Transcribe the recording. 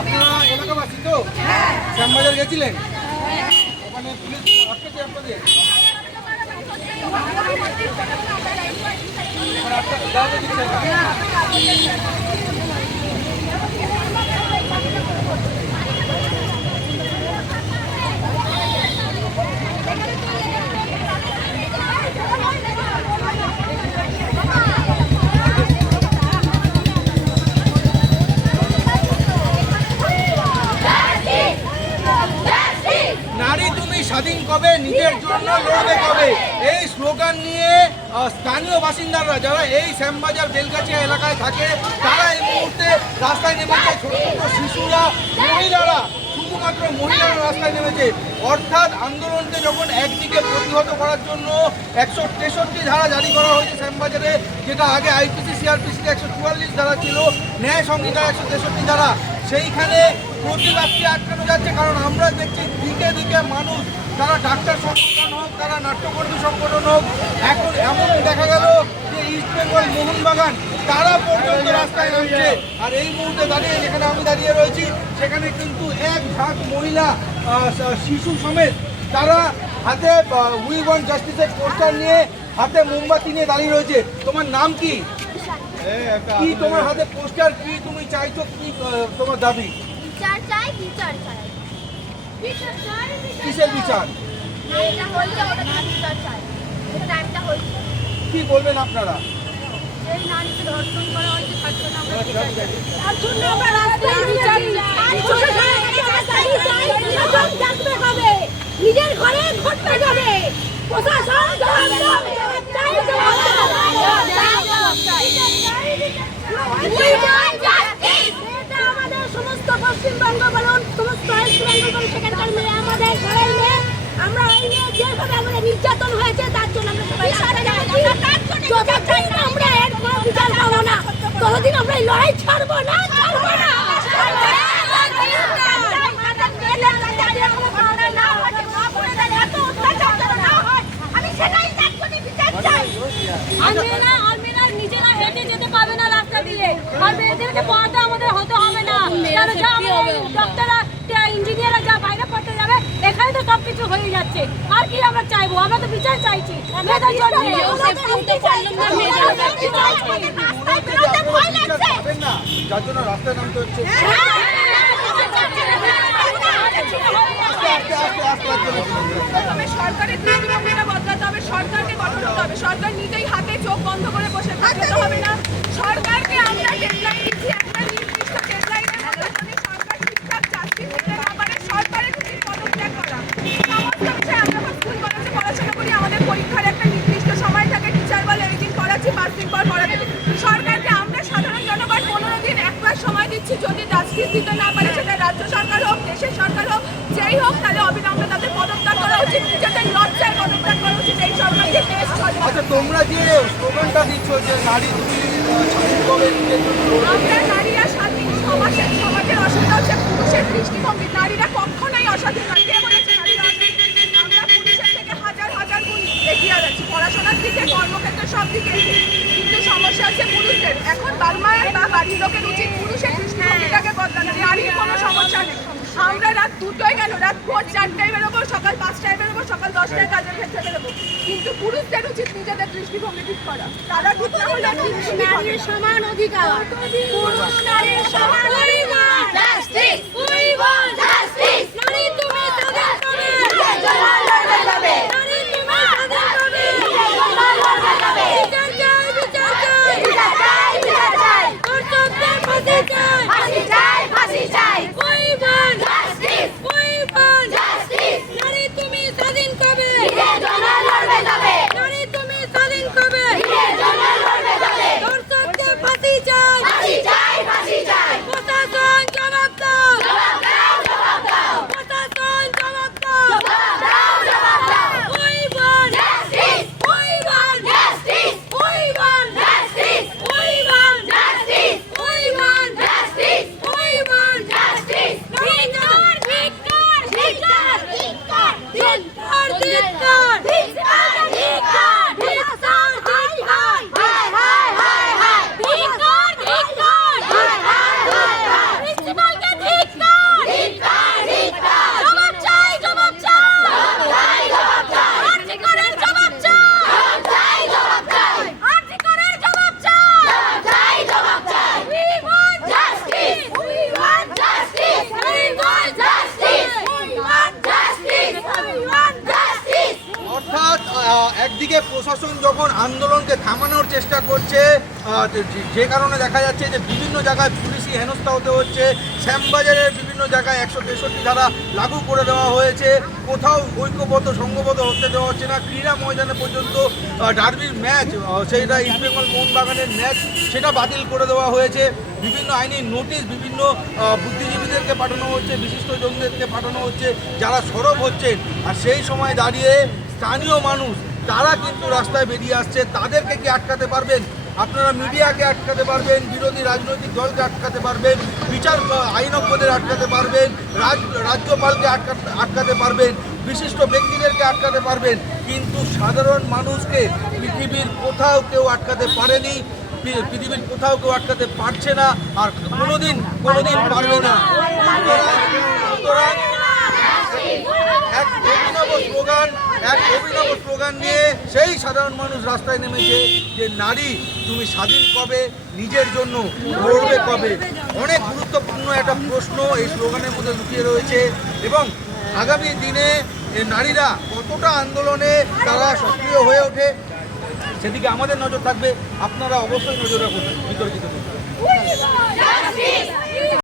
আপনারা এলাকাবাসী তো? শ্যামবাজার গেছিলেন? ওখানে পুলিশ আটকেছে আপনাদের? নারী তুমি স্বাধীন কবে, নিজের জন্য লড়বে কবে, এই স্লোগান নিয়ে স্থানীয় বাসিন্দারা যারা এই শ্যামবাজার বেলগাছিয়া এলাকায় থাকে তারা এই মুহূর্তে রাস্তায় নেমেছে। ছোট ছোট শিশুরা, মহিলারা, শুধুমাত্র মহিলারা রাস্তায় নেমেছে। অর্থাৎ আন্দোলনকে যখন একদিকে প্রতিহত করার জন্য 163 ধারা জারি করা হয়েছে শ্যামবাজারে, যেটা আগে আইপিসি সিআরপিসিতে 144 ধারা ছিল, ন্যায় সংহিতা 163 ধারা, সেইখানে প্রতিবাদকে আটকানো যাচ্ছে। কারণ আমরা দেখছি দিকে দিকে মানুষ, তারা ডাক্তার সংগঠন হোক, তারা নাট্যকর্মী সংগঠন হোক, এখন এমন দেখা গেল যে ইস্ট বেঙ্গল মোহনবাগান তারা পর্যন্ত রাস্তায় নামছে। আর এই মুহূর্তে দাঁড়িয়ে যেখানে আমি দাঁড়িয়ে রয়েছি সেখানে কিন্তু এক ঝাঁক মহিলা, শিশু সমেত তারা হাতে উই ওয়ান্ট জাস্টিসের পোস্টার নিয়ে, হাতে মোমবাতি নিয়ে দাঁড়িয়ে রয়েছে। তোমার নাম কি? কি তোমার হাতে পোস্টার? কি তুমি চাইছো? কি তোমার দাবি? বিচার চাই, বিচার চাই, বিচার চাই। কিসের বিচার? এটা হইছে, ওটা বিচার চাই। এটা টাইমটা হইছে। কি বলবেন আপনারা? এই নারীকে ধর্ষণ করা হয়েছে, তার জন্য আমরা বিচার চাই। তার জন্য আমরা রাস্তায় বিচার চাই। প্রশাসন জানতে হবে, নিজের ঘরে ঘটতে যাবে। প্রশাসন জবাব দেবে। আমাদের সমস্ত পশ্চিমবঙ্গ বলুন, সমস্ত ওয়েস্ট বেঙ্গল বলুন, সেখানকার মেয়ে, আমাদের ঘরের মেয়ে, আমরা এই নিয়ে যেভাবে আমাদের নির্যাতন হয়েছে তার জন্য আমরা সবাই যতদিন আমরা এর কোনো বিচার পাবো না ততদিন আমরা এই লড়াই ছাড়বো না, ছাড়বো না। নিজেরা হেঁটে যেতে পারবে না রাস্তা দিয়ে, আর মেয়েদেরকে পড়াতে আমাদের হতে হবে না। ডক্টররা, ইঞ্জিনিয়াররা যা বাইরে পড়তে যাবে, এখানে তো সবকিছু হয়ে যাচ্ছে। আর কি আমরা চাইবো? আমরা তো বিচার চাইছি। যার জন্য রাস্তায় নামতে হচ্ছে। সরকারের দৃষ্টিভঙ্গিটা বদলাতে হবে, সরকারকে গঠন করতে হবে। সরকার নিজেই হাতে চোখ বন্ধ করে বসে থাকতে হবে না। সরকারকে আমরা ডেডলাইন দিচ্ছি, একটা নির্দিষ্ট ডেডলাইনের মধ্যে যদি সরকার ঠিকঠাক চাকরি দিতে না পারে, সরকারের উচিত পদত্যাগ করা। সমস্ত বিষয়ে আমরা স্কুল কলেজে পড়াশোনা করি, আমাদের পরীক্ষার একটা নির্দিষ্ট সময় থাকে, টিচার বলে এই দিন পড়াচ্ছি, 5 দিন পর পড়াতে। সরকারকে আমরা সাধারণ জনগণ 15 দিন একবার সময় দিচ্ছি, যদি জাস্টিস দিতে না পারে, সেটা রাজ্য সরকার হোক, দেশের সরকার হোক, যেই হোক, তাহলে অবিলম্বে তাদের পদত্যাগ করা উচিত, নিজেদের লজ্জায় পদত্যাগ করা উচিত। এই সরকারকে দেশ চলে। আচ্ছা, তোমরা যে স্লোগানটা দিচ্ছ যে নারী তুমি স্বাধীন কবে, নিজের জন্য লড়বে, আমরা নারীরা স্বাধীন। সমাজের অসুবিধা হচ্ছে পুরুষের দৃষ্টিভঙ্গি। নারীরা কখনোই অস্বাধীন নয়। কে বলেছে নারীরা অস্বাধীন? আমরা পুরুষের থেকে হাজার হাজার গুণ এগিয়ে যাচ্ছি, পড়াশোনার দিকে, কর্মক্ষেত্রে, সব দিকে। কিন্তু সমস্যা হচ্ছে পুরুষদের। এখন বাংলায় বা বাড়ির লোকের উচিত পুরুষের দৃষ্টিভঙ্গিটাকে বদলানো। নারীর কোনো সমস্যা নেই। আমরা রাত 2টায় কেন, রাত ভোর 4টায় বেরোবো, সকাল 5টায় বেরোবো, সকাল 10টায় কাজের ক্ষেত্রে বেরোবো। কিন্তু পুরুষদের উচিত নিজেদের দৃষ্টিভঙ্গি ঠিক করা। তারা ঠিক না হলে নারীর সমান অধিকার, পুরুষ নারীর সমান অধিকার। Justice, we want justice. নারী তুমি স্বাধীন কবে, নিজের জন্য লড়বে কবে, নারী তুমি স্বাধীন কবে, নিজের জন্য লড়বে কবে। বিচার চাই, বিচার চাই, বিচার চাই, বিচার চাই। ধর্ষকদের ফাঁসি চাই, ফাঁসি চাই, ফাঁসি চাই। We want justice, we want justice. নারী তুমি স্বাধীন কবে, নিজের জন্য লড়বে কবে, নারী তুমি স্বাধীন কবে, নিজের জন্য লড়বে কবে। ধর্ষকদের ফাঁসি চাই, ফাঁসি চাই, ফাঁসি চাই। প্রশাসন জবাব দাও, জবাব দাও, জবাব দাও। প্রশাসন জবাব দাও, জবাব দাও, জবাব দাও। একদিকে প্রশাসন যখন আন্দোলনকে থামানোর চেষ্টা করছে, যে কারণে দেখা যাচ্ছে যে বিভিন্ন জায়গায় পুলিশি হেনস্থা হতে হচ্ছে, শ্যামবাজারের বিভিন্ন জায়গায় 163 ধারা লাগু করে দেওয়া হয়েছে, কোথাও ঐক্যবদ্ধ সংঘবদ্ধ হতে দেওয়া হচ্ছে না, ক্রীড়া ময়দানে পর্যন্ত ডার্বির ম্যাচ, সেইটা ইস্টবেঙ্গল মোহনবাগানের ম্যাচ, সেটা বাতিল করে দেওয়া হয়েছে, বিভিন্ন আইনি নোটিশ বিভিন্ন বুদ্ধিজীবীদেরকে পাঠানো হচ্ছে, বিশিষ্টজনদেরকে পাঠানো হচ্ছে যারা সরব হচ্ছেন। আর সেই সময় দাঁড়িয়ে স্থানীয় মানুষ তারা কিন্তু রাস্তায় বেরিয়ে আসছে, তাদেরকে কি আটকাতে পারবেন? আপনারা মিডিয়াকে আটকাতে পারবেন, বিরোধী রাজনৈতিক দলকে আটকাতে পারবেন, বিচার আইনজ্ঞদের আটকাতে পারবেন, রাজ্যপালকে আটকাতে পারবেন, বিশিষ্ট ব্যক্তিদেরকে আটকাতে পারবেন, কিন্তু সাধারণ মানুষকে পৃথিবীর কোথাও কেউ আটকাতে পারেনি, পৃথিবীর কোথাও কেউ আটকাতে পারছে না, আর কোনোদিন পারবে না। সুতরাং এক অভিনব স্লোগান নিয়ে সেই সাধারণ মানুষ রাস্তায় নেমেছে যে নারী তুমি স্বাধীন কবে, নিজের জন্য লড়বে কবে। অনেক গুরুত্বপূর্ণ একটা প্রশ্ন এই স্লোগানের মধ্যে লুকিয়ে রয়েছে, এবং আগামী দিনে নারীরা কতটা আন্দোলনে তারা সক্রিয় হয়ে ওঠে সেদিকে আমাদের নজর থাকবে। আপনারা অবশ্যই নজর রাখুন বিতর্কিত।